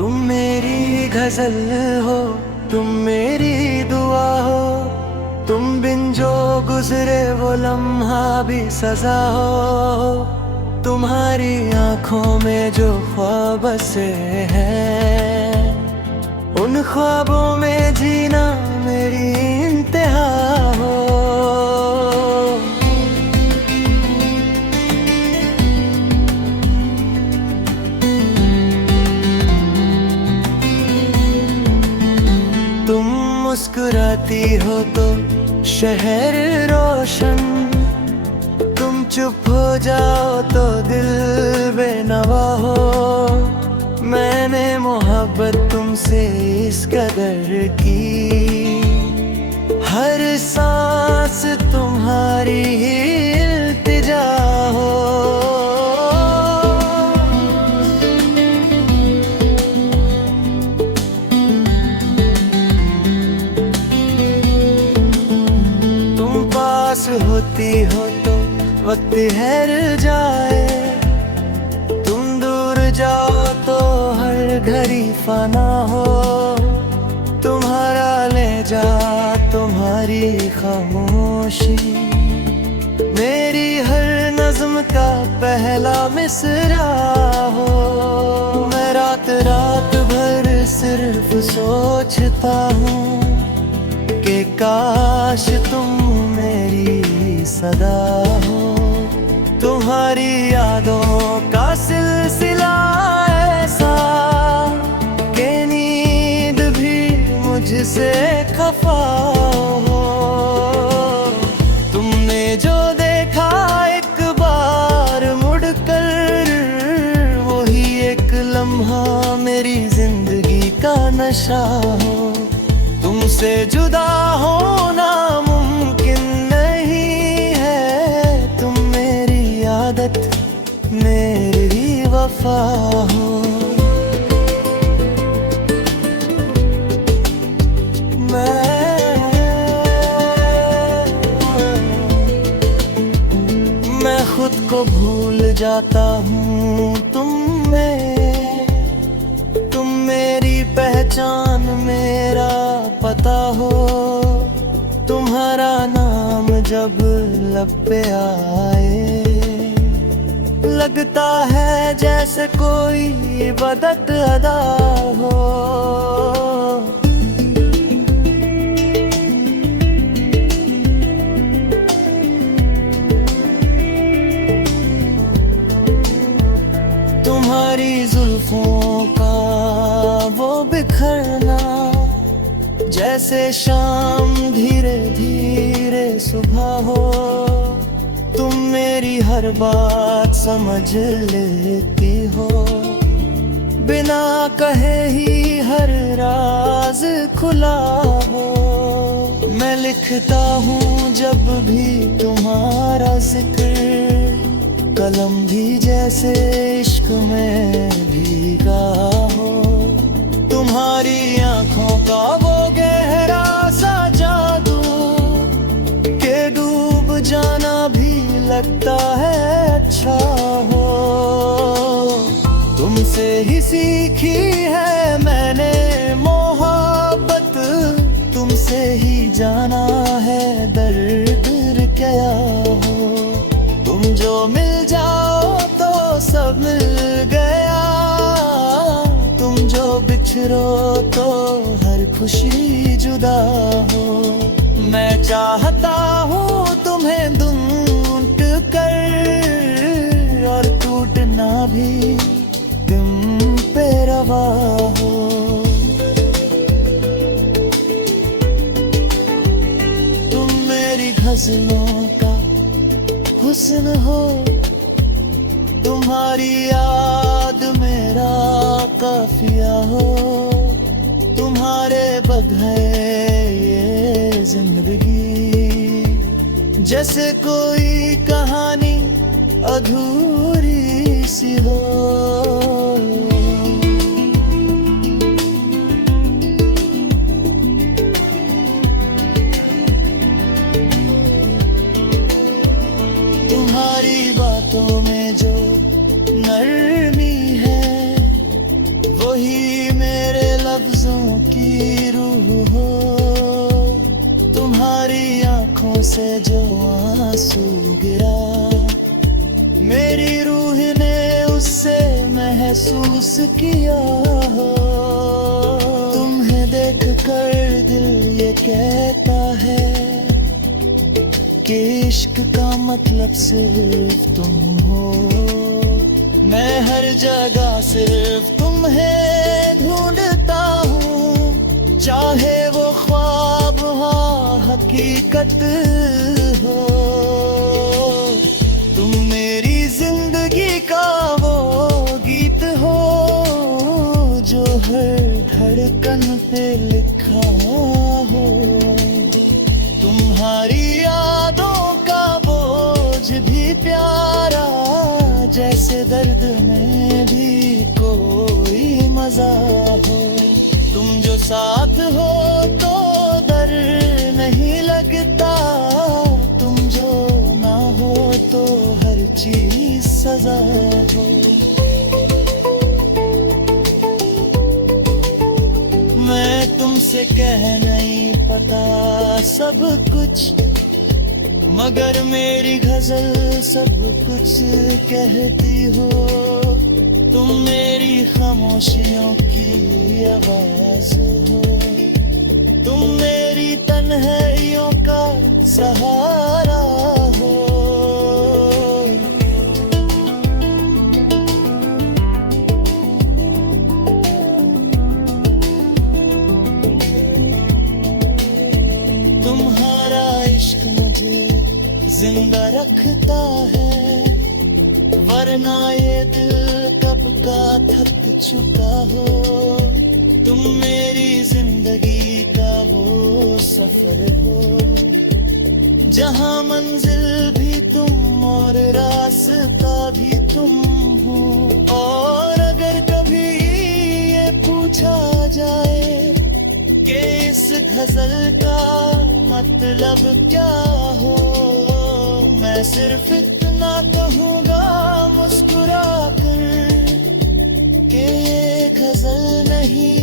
तुम मेरी गजल हो, तुम मेरी दुआ हो, तुम बिन जो गुजरे वो लम्हा भी सजा हो। तुम्हारी आंखों में जो ख्वाब बसे हैं, उन ख्वाबों में जीना मेरी इंतहा हो। तुम मुस्कुराती हो तो शहर रोशन, तुम चुप हो जाओ तो दिल बेनवा हो। मैंने मोहब्बत तुमसे इस कदर की, हर सांस तुम्हारी ही इल्तिजा हो। तुम पास होती हो तो वक्त ठहर जाए, तुम दूर जाओ तो हर घड़ी फना हो। तुम्हारा ले जा तुम्हारी खामोशी, मेरी हर नज्म का पहला मिसरा हो। मैं रात रात भर सिर्फ सोचता हूँ कि काश तुम मेरी सदा हो। तुम्हारी यादों का सिलसिला ऐसा कि नींद भी मुझसे खफा हो। तुमने जो देखा एक बार मुड़कर, वही एक लम्हा मेरी जिंदगी का नशा हो। तुमसे जुदा होना मुमकिन नहीं है, तुम मेरी आदत मेरी वफा हो। मैं खुद को भूल जाता हूँ तुम में, तुम मेरी पहचान मेरा पता हो। तुम्हारा नाम जब लब पे आए, लगता है जैसे कोई इबादत अदा हो। तुम्हारी जुल्फों का वो बिखरना, जैसे शाम धीरे धीरे सुबह हो। तुम मेरी हर बात समझ लेती हो, बिना कहे ही हर राज खुला हो। मैं लिखता हूँ जब भी तुम्हारा जिक्र, कलम भी जैसे इश्क में भीगा हो। तुम्हारी आंखों का वो गहरा सा जादू, के डूब जाना भी लगता है अच्छा हो। तुमसे ही सीखी है मैंने मोहब्बत, तुमसे ही जाना है दर्द क्या हो। तुम जो मिल जाओ तो सब मिल गया, तुम जो बिछड़ो तो हर खुशी जुदा हो। मैं चाहता हूँ तुम्हें ढूंढ कर, और टूटना भी तुम पे रवा हो। तुम मेरी गजलों का हुस्न हो, तुम्हारी याद मेरा काफिया हो। तुम्हारे बगैर ये जिंदगी जैसे कोई कहानी अधूरी सी हो। तुम्हारी बातों में जो नरमी है, वही से जो आंसू गिरा, मेरी रूह ने उससे महसूस किया हो। तुम्हें देख कर दिल ये कहता है कि इश्क का मतलब सिर्फ तुम हो। मैं हर जगह सिर्फ तुम्हें ढूंढता हूँ, चाहे वो ख्वाब हो हकीकत हो। तुम मेरी जिंदगी का वो गीत हो जो हर धड़कन पे लिखा हो। तुम्हारी यादों का बोझ भी प्यारा, जैसे दर्द में भी कोई मजा हो। तुम जो साथ हो तो डर नहीं लगता, तुम जो ना हो तो हर चीज सजा हो। मैं तुमसे कह नहीं पता सब कुछ, मगर मेरी गजल सब कुछ कहती हो। तुम मेरी खामोशियों की आवाज हो, तुम मेरी तन्हाइयों का सहारा हो। तुम्हारा इश्क मुझे जिंदा रखता है, वरना ये दिल कब का थक चुका हो। तुम मेरी जिंदगी का वो सफर हो, जहां मंजिल भी तुम और रास्ता भी तुम हो। और अगर कभी ये पूछा जाए कि इस गजल का मतलब क्या हो, मैं सिर्फ इतना कहूँगा मुस्कुरा कर कि ये गजल नहीं